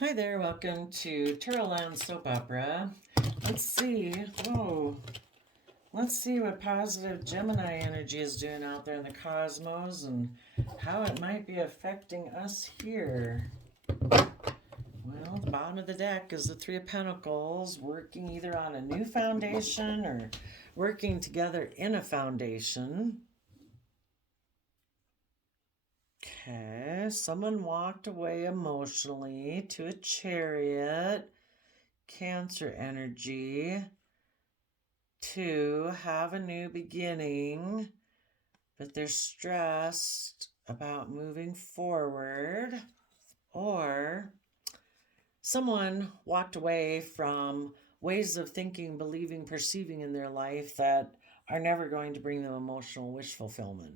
Hi there, welcome to Turtleland Soap Opera. Let's see. Oh, let's see what positive Gemini energy is doing out there in the cosmos and how it might be affecting us here. Well, the bottom of the deck is the Three of Pentacles, working either on a new foundation or working together in a foundation. Okay, someone walked away emotionally to a Chariot. Cancer energy to have a new beginning, but they're stressed about moving forward, or someone walked away from ways of thinking, believing, perceiving in their life that are never going to bring them emotional wish fulfillment.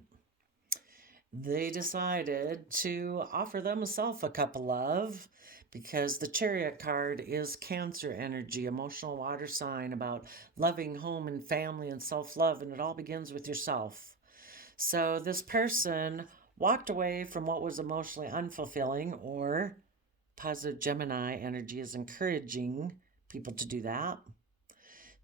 They decided to offer themselves a cup of love because the Chariot card is Cancer energy, emotional water sign about loving home and family and self love, and it all begins with yourself. So this person walked away from what was emotionally unfulfilling, or positive Gemini energy is encouraging people to do that,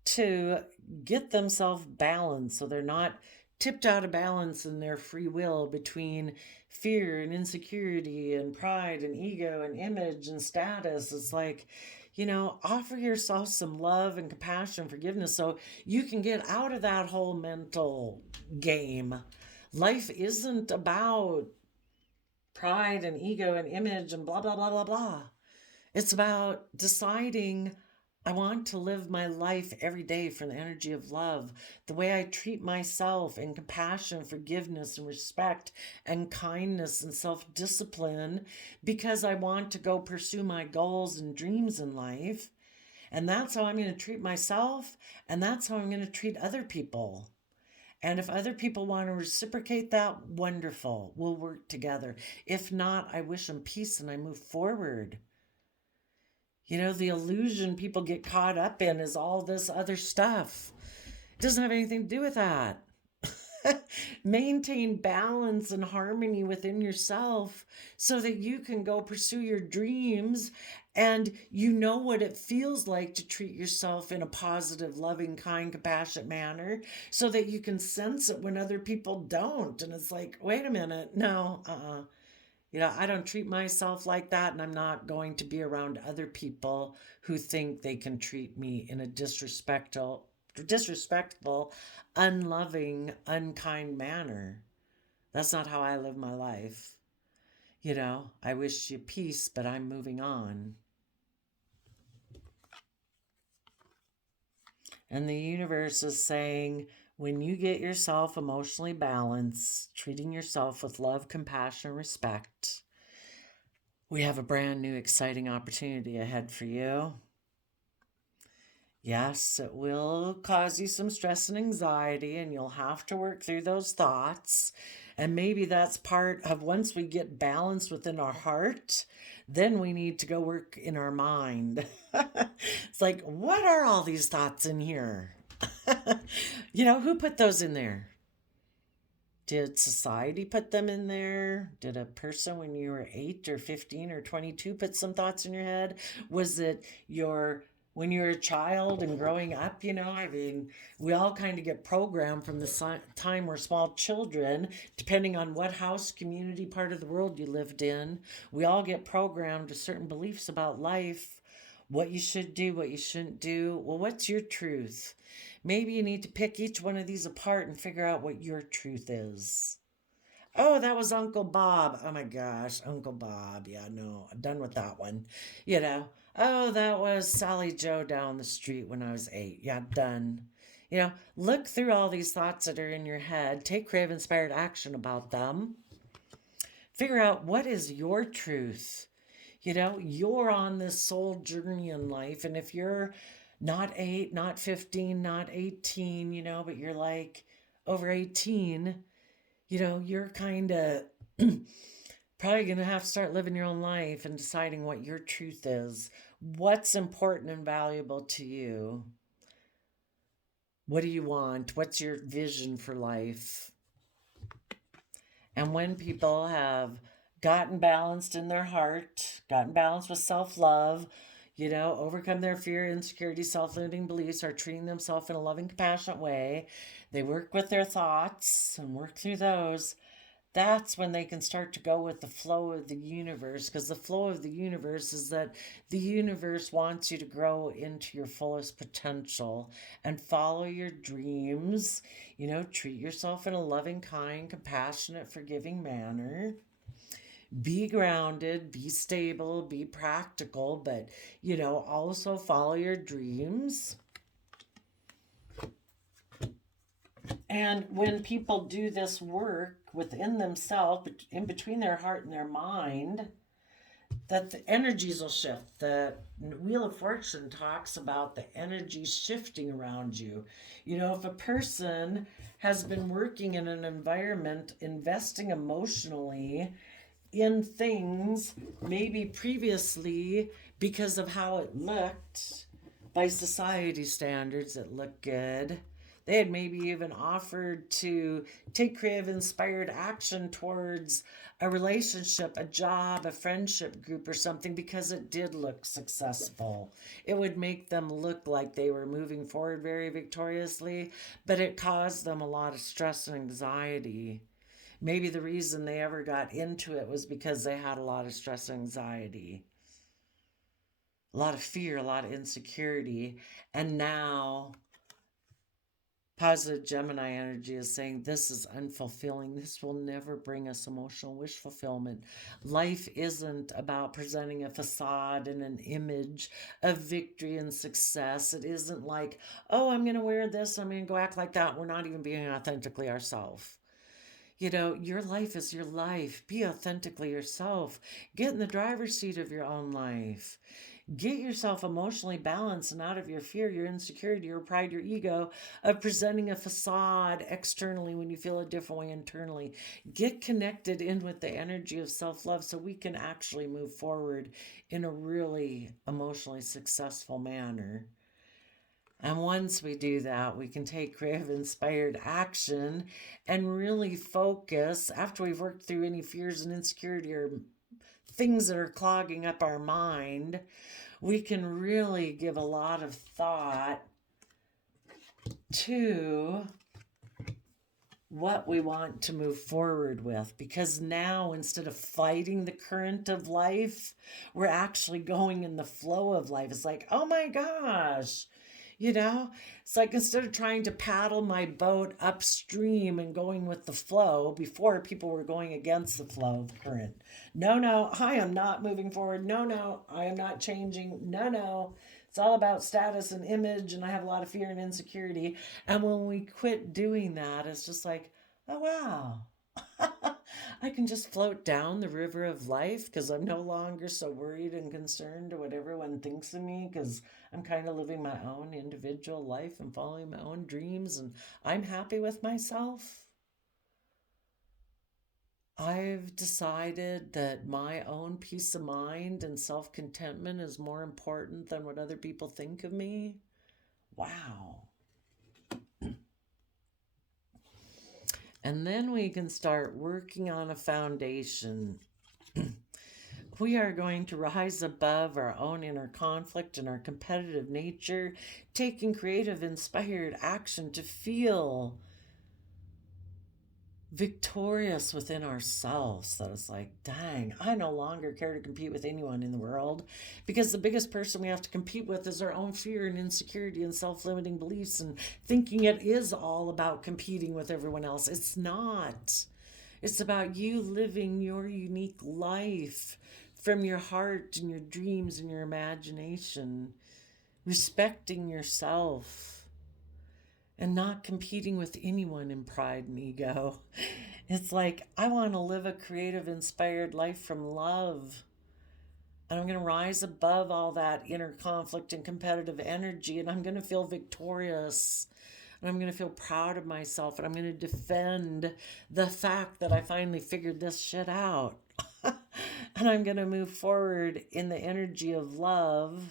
to get themselves balanced so they're not tipped out of balance in their free will between fear and insecurity and pride and ego and image and status. It's like, offer yourself some love and compassion, forgiveness, so you can get out of that whole mental game. Life isn't about pride and ego and image and blah, blah, blah, blah, blah. It's about deciding I want to live my life every day from the energy of love, the way I treat myself in compassion, forgiveness, and respect, and kindness and self discipline, because I want to go pursue my goals and dreams in life. And that's how I'm going to treat myself, and that's how I'm going to treat other people. And if other people want to reciprocate that, wonderful. We'll work together. If not, I wish them peace and I move forward. The illusion people get caught up in is all this other stuff. It doesn't have anything to do with that. Maintain balance and harmony within yourself so that you can go pursue your dreams, and you know what it feels like to treat yourself in a positive, loving, kind, compassionate manner, so that you can sense it when other people don't. And it's like, wait a minute, no, I don't treat myself like that, and I'm not going to be around other people who think they can treat me in a disrespectful, unloving, unkind manner. That's not how I live my life. I wish you peace, but I'm moving on. And the universe is saying, when you get yourself emotionally balanced, treating yourself with love, compassion, respect, we have a brand new exciting opportunity ahead for you. Yes, it will cause you some stress and anxiety, and you'll have to work through those thoughts. And maybe that's part of, once we get balance within our heart, then we need to go work in our mind. It's like, what are all these thoughts in here? Who put those in there? Did society put them in there? Did a person when you were 8 or 15 or 22 put some thoughts in your head? Was it when you were a child and growing up? We all kind of get programmed from the time we're small children, depending on what house, community, part of the world you lived in. We all get programmed to certain beliefs about life, what you should do, what you shouldn't do. Well, what's your truth? Maybe you need to pick each one of these apart and figure out what your truth is. Oh, that was Uncle Bob. Oh my gosh, Uncle Bob. Yeah, no, I'm done with that one. Oh, that was Sally Joe down the street when I was 8. Yeah, done. Look through all these thoughts that are in your head, take creative inspired action about them, figure out what is your truth. You're on this soul journey in life, and if you're not 8, not 15, not 18, but you're like over 18, you're kind of probably going to have to start living your own life and deciding what your truth is. What's important and valuable to you? What do you want? What's your vision for life? And when people have gotten balanced in their heart, gotten balanced with self-love, overcome their fear, insecurity, self-limiting beliefs, are treating themselves in a loving, compassionate way. They work with their thoughts and work through those. That's when they can start to go with the flow of the universe, because the flow of the universe is that the universe wants you to grow into your fullest potential and follow your dreams. Treat yourself in a loving, kind, compassionate, forgiving manner. Be grounded, be stable, be practical, but also follow your dreams. And when people do this work within themselves, in between their heart and their mind, that the energies will shift. The Wheel of Fortune talks about the energies shifting around you. If a person has been working in an environment, investing emotionally in things, maybe previously because of how it looked, by society standards, it looked good. They had maybe even offered to take creative, inspired action towards a relationship, a job, a friendship group, or something because it did look successful. It would make them look like they were moving forward very victoriously, but it caused them a lot of stress and anxiety. Maybe the reason they ever got into it was because they had a lot of stress and anxiety, a lot of fear, a lot of insecurity. And now positive Gemini energy is saying this is unfulfilling. This will never bring us emotional wish fulfillment. Life isn't about presenting a facade and an image of victory and success. It isn't like, oh, I'm going to wear this, I'm going to go act like that. We're not even being authentically ourselves. Your life is your life. Be authentically yourself. Get in the driver's seat of your own life. Get yourself emotionally balanced and out of your fear, your insecurity, your pride, your ego of presenting a facade externally when you feel a different way internally. Get connected in with the energy of self-love so we can actually move forward in a really emotionally successful manner. And once we do that, we can take creative, inspired action and really focus after we've worked through any fears and insecurity or things that are clogging up our mind. We can really give a lot of thought to what we want to move forward with, because now instead of fighting the current of life, we're actually going in the flow of life. It's like, oh my gosh, it's like instead of trying to paddle my boat upstream and going with the flow, before people were going against the flow of the current. No, I am not moving forward. No, I am not changing. No. It's all about status and image, and I have a lot of fear and insecurity. And when we quit doing that, it's just like, oh, wow. I can just float down the river of life because I'm no longer so worried and concerned to what everyone thinks of me, because I'm kind of living my own individual life and following my own dreams, and I'm happy with myself. I've decided that my own peace of mind and self-contentment is more important than what other people think of me. Wow. And then we can start working on a foundation. We are going to rise above our own inner conflict and our competitive nature, taking creative, inspired action to feel victorious within ourselves. That it's like, dang, I no longer care to compete with anyone in the world, because the biggest person we have to compete with is our own fear and insecurity and self-limiting beliefs, and thinking it is all about competing with everyone else. It's not. It's about you living your unique life from your heart and your dreams and your imagination, respecting yourself and not competing with anyone in pride and ego. It's like, I want to live a creative, inspired life from love. And I'm going to rise above all that inner conflict and competitive energy, and I'm going to feel victorious. And I'm going to feel proud of myself, and I'm going to defend the fact that I finally figured this shit out. And I'm going to move forward in the energy of love.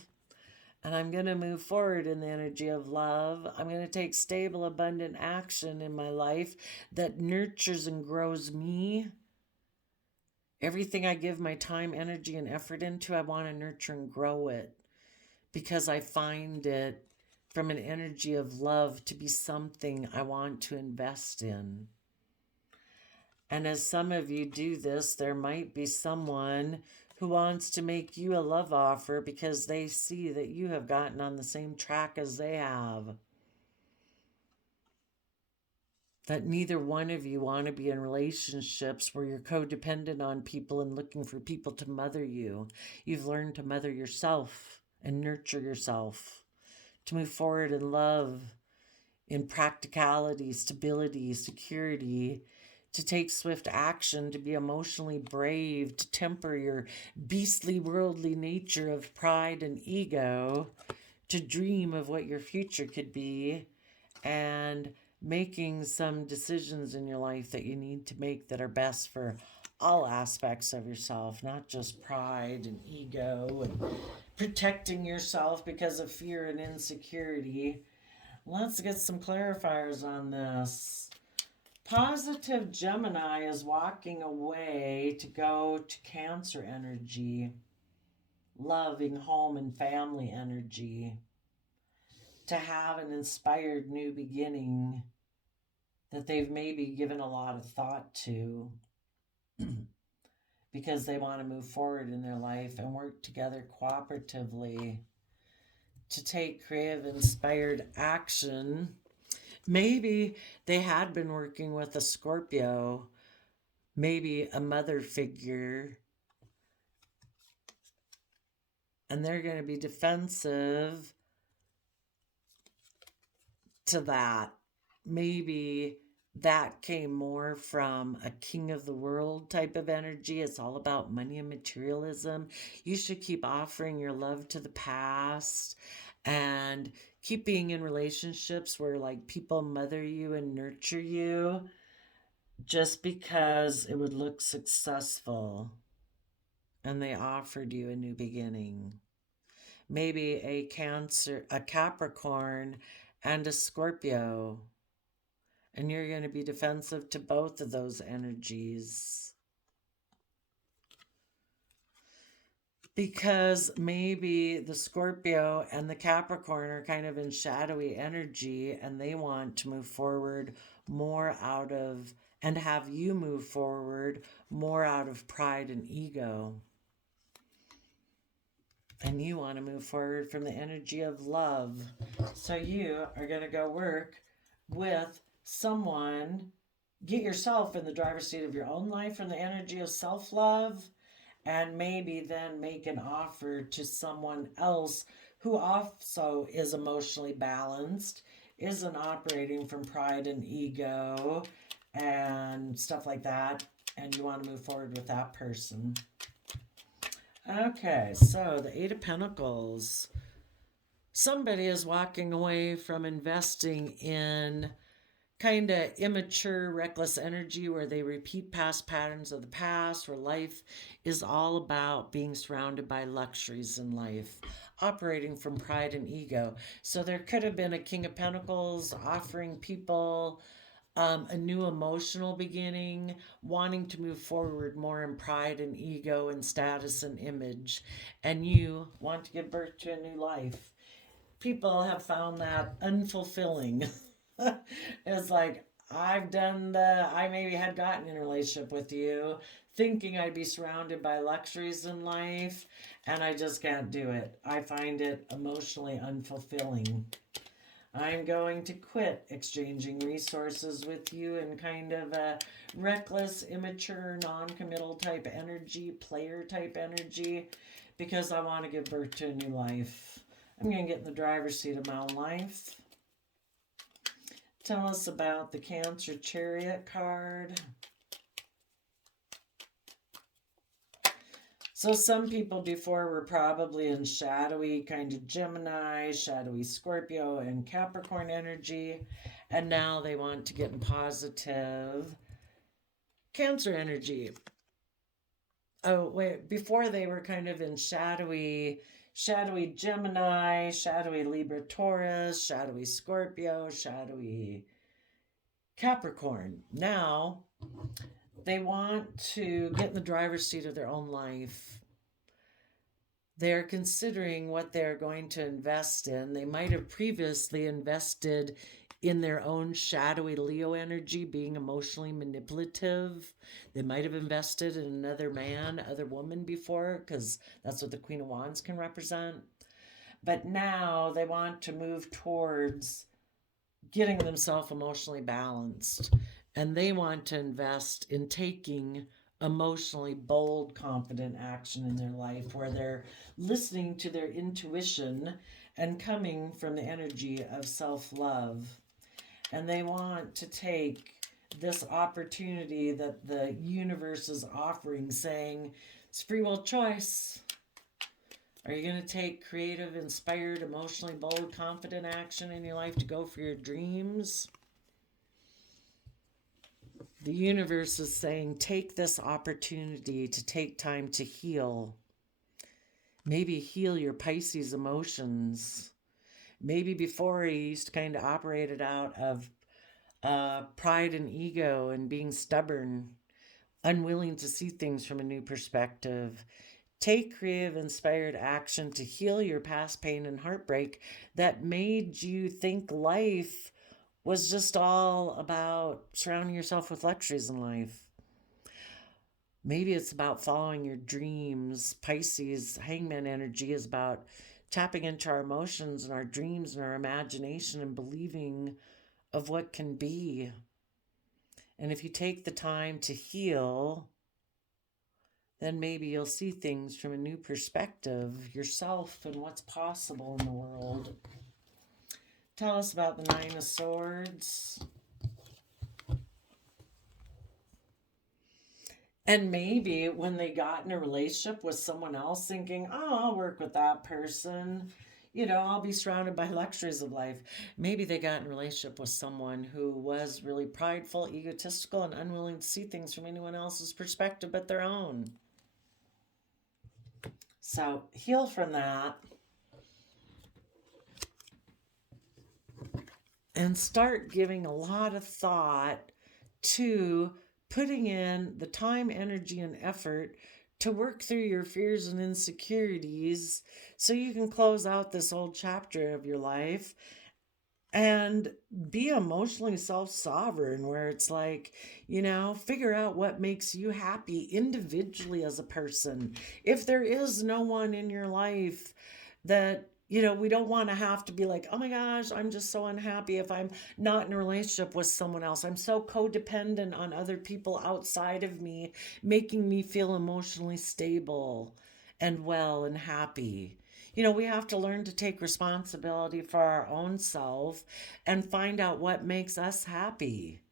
And I'm going to move forward in the energy of love. I'm going to take stable, abundant action in my life that nurtures and grows me Everything I give my time, energy, and effort into, I want to nurture and grow it because I find it from an energy of love to be something I want to invest in. And as some of you do this, there might be someone who wants to make you a love offer because they see that you have gotten on the same track as they have. That neither one of you want to be in relationships where you're codependent on people and looking for people to mother you. You've learned to mother yourself and nurture yourself, to move forward in love, in practicality, stability, security, to take swift action, to be emotionally brave, to temper your beastly worldly nature of pride and ego, to dream of what your future could be, and making some decisions in your life that you need to make that are best for all aspects of yourself, not just pride and ego and protecting yourself because of fear and insecurity. Let's get some clarifiers on this. Positive Gemini is walking away to go to Cancer energy, loving home and family energy, to have an inspired new beginning that they've maybe given a lot of thought to because they want to move forward in their life and work together cooperatively to take creative, inspired action. Maybe they had been working with a Scorpio, maybe a mother figure, and they're going to be defensive to that. Maybe that came more from a king of the world type of energy. It's all about money and materialism. You should keep offering your love to the past and keep being in relationships where like people mother you and nurture you just because it would look successful and they offered you a new beginning. Maybe a Cancer, a Capricorn, and a Scorpio. And you're going to be defensive to both of those energies. Because maybe the Scorpio and the Capricorn are kind of in shadowy energy and they want to move forward more out of, and have you move forward more out of pride and ego. And you want to move forward from the energy of love. So you are going to go work with someone, get yourself in the driver's seat of your own life from the energy of self-love, and maybe then make an offer to someone else who also is emotionally balanced, isn't operating from pride and ego and stuff like that, and you want to move forward with that person. Okay, so the Eight of Pentacles. Somebody is walking away from investing in kind of immature, reckless energy where they repeat past patterns of the past, where life is all about being surrounded by luxuries in life, operating from pride and ego. So there could have been a King of Pentacles offering people a new emotional beginning, wanting to move forward more in pride and ego and status and image, and you want to give birth to a new life. People have found that unfulfilling. It's like, I maybe had gotten in a relationship with you thinking I'd be surrounded by luxuries in life, and I just can't do it. I find it emotionally unfulfilling. I'm going to quit exchanging resources with you in kind of a reckless, immature, non-committal type energy, player type energy, because I want to give birth to a new life. I'm going to get in the driver's seat of my own life. Tell us about the Cancer Chariot card. So some people before were probably in shadowy kind of Gemini, shadowy Scorpio, and Capricorn energy. And now they want to get in positive Cancer energy. Oh, wait. Before they were kind of in shadowy Gemini, shadowy Libra Taurus, shadowy Scorpio, shadowy Capricorn. Now They want to get in the driver's seat of their own life. They're considering what they're going to invest in. They might have previously invested in their own shadowy Leo energy, being emotionally manipulative. They might have invested in another man, other woman before, because that's what the Queen of Wands can represent. But now they want to move towards getting themselves emotionally balanced. And they want to invest in taking emotionally bold, confident action in their life where they're listening to their intuition and coming from the energy of self love. And they want to take this opportunity that the universe is offering, saying it's free will choice. Are you going to take creative, inspired, emotionally bold, confident action in your life to go for your dreams? The universe is saying, take this opportunity to take time to heal. Maybe heal your Pisces emotions. Maybe before he used to kind of operate it out of pride and ego and being stubborn, unwilling to see things from a new perspective. Take creative, inspired action to heal your past pain and heartbreak that made you think life was just all about surrounding yourself with luxuries in life. Maybe it's about following your dreams. Pisces, hangman energy is about tapping into our emotions and our dreams and our imagination and believing of what can be. And if you take the time to heal, then maybe you'll see things from a new perspective, yourself and what's possible in the world. Tell us about the Nine of Swords. And maybe when they got in a relationship with someone else, thinking, oh, I'll work with that person, I'll be surrounded by luxuries of life. Maybe they got in a relationship with someone who was really prideful, egotistical, and unwilling to see things from anyone else's perspective but their own. So heal from that. And start giving a lot of thought to putting in the time, energy, and effort to work through your fears and insecurities so you can close out this old chapter of your life and be emotionally self-sovereign, where it's like, figure out what makes you happy individually as a person. If there is no one in your life that we don't want to have to be like, oh my gosh, I'm just so unhappy if I'm not in a relationship with someone else. I'm so codependent on other people outside of me, making me feel emotionally stable and well and happy. We have to learn to take responsibility for our own self and find out what makes us happy.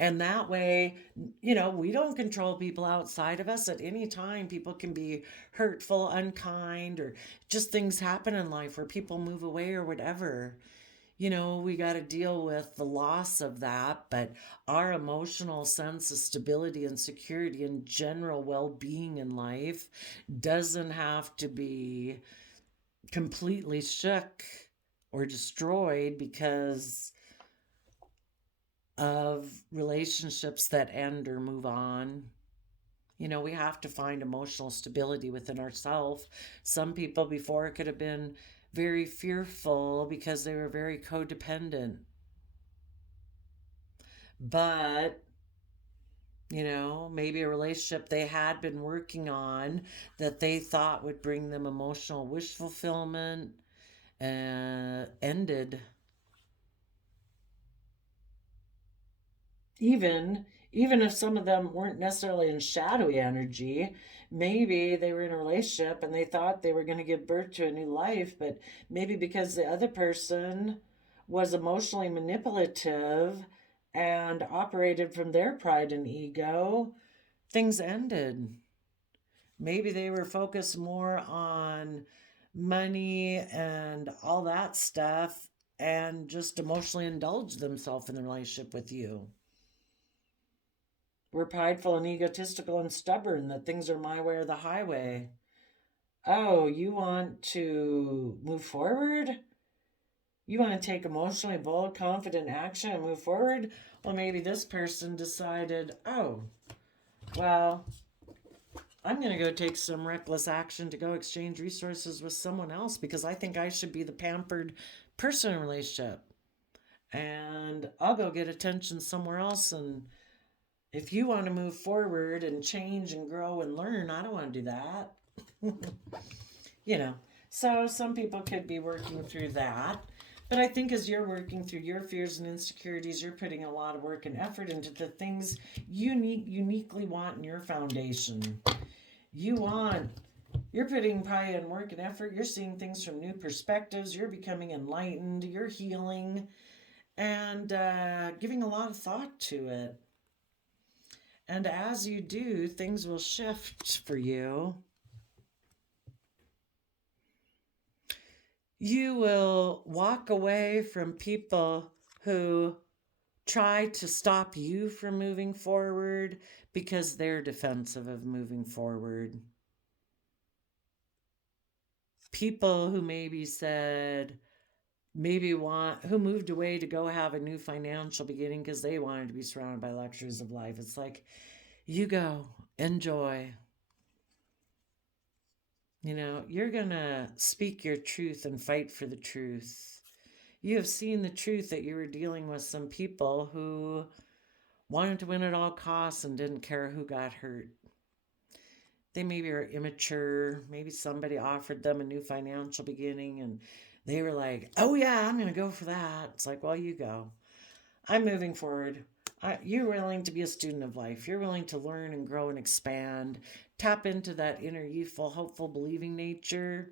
And that way, we don't control people outside of us. At any time, people can be hurtful, unkind, or just things happen in life where people move away or whatever. We got to deal with the loss of that, but our emotional sense of stability and security and general well being in life doesn't have to be completely shook or destroyed because of relationships that end or move on. We have to find emotional stability within ourselves. Some people before could have been very fearful because they were very codependent. But, maybe a relationship they had been working on that they thought would bring them emotional wish fulfillment ended. Even if some of them weren't necessarily in shadowy energy, maybe they were in a relationship and they thought they were going to give birth to a new life, but maybe because the other person was emotionally manipulative and operated from their pride and ego, things ended. Maybe they were focused more on money and all that stuff and just emotionally indulged themselves in the relationship with you. We're prideful and egotistical and stubborn that things are my way or the highway. Oh, you want to move forward? You want to take emotionally bold, confident action and move forward? Well, maybe this person decided, oh, well, I'm going to go take some reckless action to go exchange resources with someone else because I think I should be the pampered person in a relationship. And I'll go get attention somewhere else. And if you want to move forward and change and grow and learn, I don't want to do that. you know, so some people could be working through that. But I think as you're working through your fears and insecurities, you're putting a lot of work and effort into the things you uniquely want in your foundation. You want, you're putting probably in work and effort. You're seeing things from new perspectives. You're becoming enlightened. You're healing and giving a lot of thought to it. And as you do, things will shift for you. You will walk away from people who try to stop you from moving forward because they're defensive of moving forward. People who maybe said, who moved away to go have a new financial beginning because they wanted to be surrounded by luxuries of life. It's like, you go, enjoy. You're going to speak your truth and fight for the truth. You have seen the truth that you were dealing with some people who wanted to win at all costs and didn't care who got hurt. They maybe are immature. Maybe somebody offered them a new financial beginning and they were like, oh yeah, I'm going to go for that. It's like, well, you go. I'm moving forward. You're willing to be a student of life. You're willing to learn and grow and expand. Tap into that inner youthful, hopeful, believing nature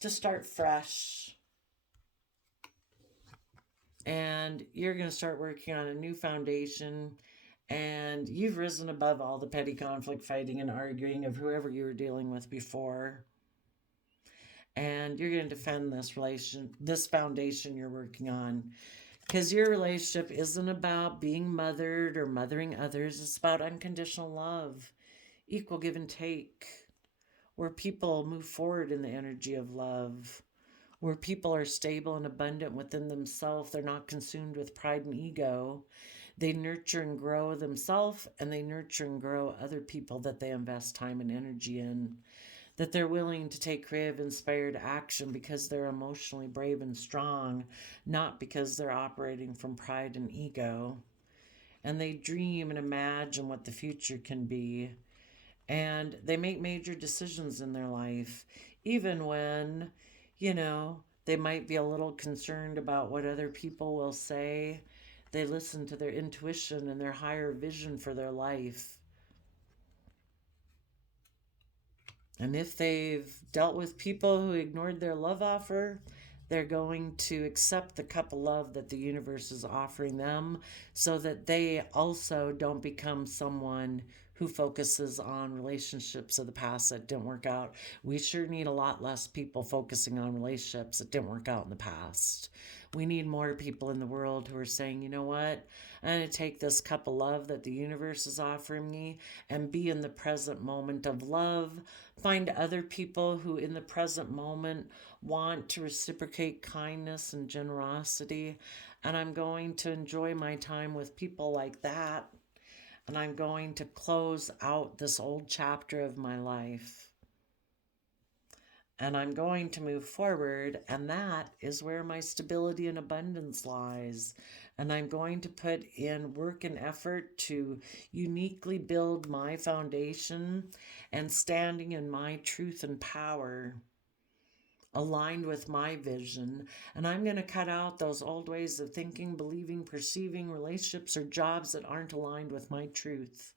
to start fresh. And you're going to start working on a new foundation. And you've risen above all the petty conflict, fighting, and arguing of whoever you were dealing with before. And you're going to defend this foundation you're working on. Because your relationship isn't about being mothered or mothering others. It's about unconditional love, equal give and take, where people move forward in the energy of love, where people are stable and abundant within themselves. They're not consumed with pride and ego. They nurture and grow themselves, and they nurture and grow other people that they invest time and energy in. That they're willing to take creative, inspired action because they're emotionally brave and strong, not because they're operating from pride and ego. And they dream and imagine what the future can be. And they make major decisions in their life, even when, they might be a little concerned about what other people will say. They listen to their intuition and their higher vision for their life. And if they've dealt with people who ignored their love offer, they're going to accept the cup of love that the universe is offering them so that they also don't become someone who focuses on relationships of the past that didn't work out. We sure need a lot less people focusing on relationships that didn't work out in the past. We need more people in the world who are saying, you know what? I'm going to take this cup of love that the universe is offering me and be in the present moment of love. Find other people who in the present moment want to reciprocate kindness and generosity. And I'm going to enjoy my time with people like that. And I'm going to close out this old chapter of my life. And I'm going to move forward, and that is where my stability and abundance lies. And I'm going to put in work and effort to uniquely build my foundation and standing in my truth and power, aligned with my vision. And I'm going to cut out those old ways of thinking, believing, perceiving relationships or jobs that aren't aligned with my truth.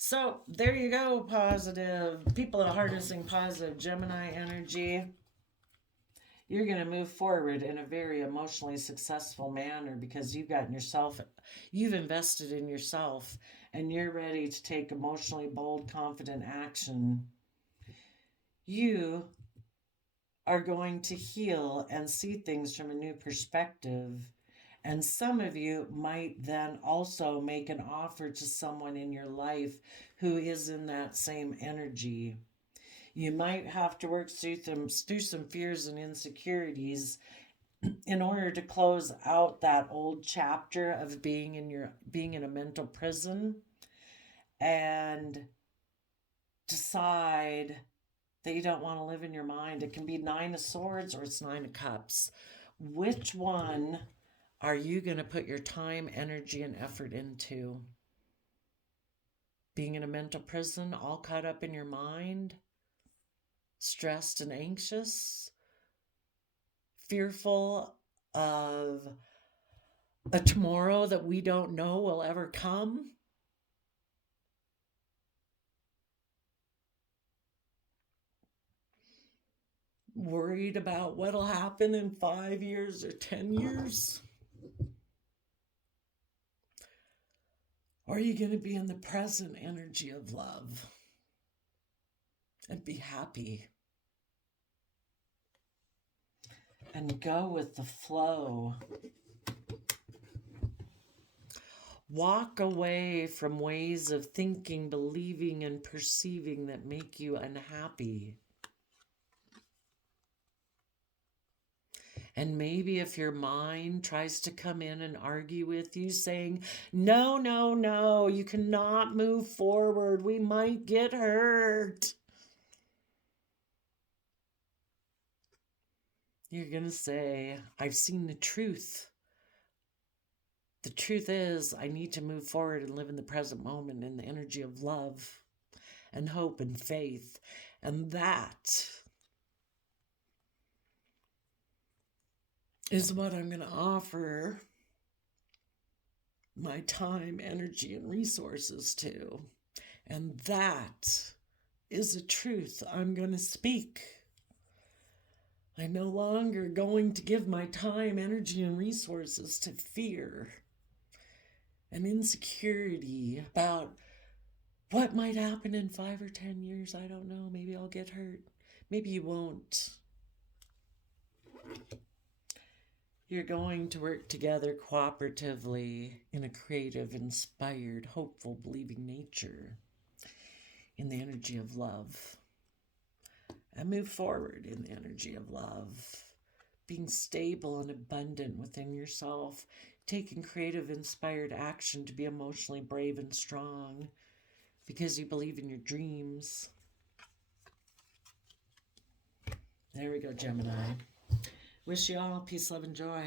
So there you go, positive people that are harnessing positive Gemini energy. You're going to move forward in a very emotionally successful manner because you've invested in yourself, and you're ready to take emotionally bold, confident action. You are going to heal and see things from a new perspective. And some of you might then also make an offer to someone in your life who is in that same energy. You might have to work through some fears and insecurities in order to close out that old chapter of being in a mental prison and decide that you don't want to live in your mind. It can be 9 of Swords or it's 9 of Cups. Which one are you going to put your time, energy, and effort into? Being in a mental prison, all caught up in your mind, stressed and anxious, fearful of a tomorrow that we don't know will ever come? Worried about what'll happen in 5 years or 10 years? Or are you going to be in the present energy of love and be happy and go with the flow? Walk away from ways of thinking, believing, and perceiving that make you unhappy. And maybe if your mind tries to come in and argue with you, saying, no, no, no, you cannot move forward, we might get hurt, you're going to say, I've seen the truth. The truth is, I need to move forward and live in the present moment in the energy of love and hope and faith. And that is what I'm going to offer my time, energy, and resources to. And that is a truth I'm going to speak. I'm no longer going to give my time, energy, and resources to fear and insecurity about what might happen in 5 or 10 years. I don't know. Maybe I'll get hurt. Maybe you won't. You're going to work together cooperatively in a creative, inspired, hopeful, believing nature in the energy of love. And move forward in the energy of love. Being stable and abundant within yourself. Taking creative, inspired action to be emotionally brave and strong because you believe in your dreams. There we go, Gemini. Wish you all peace, love, and joy.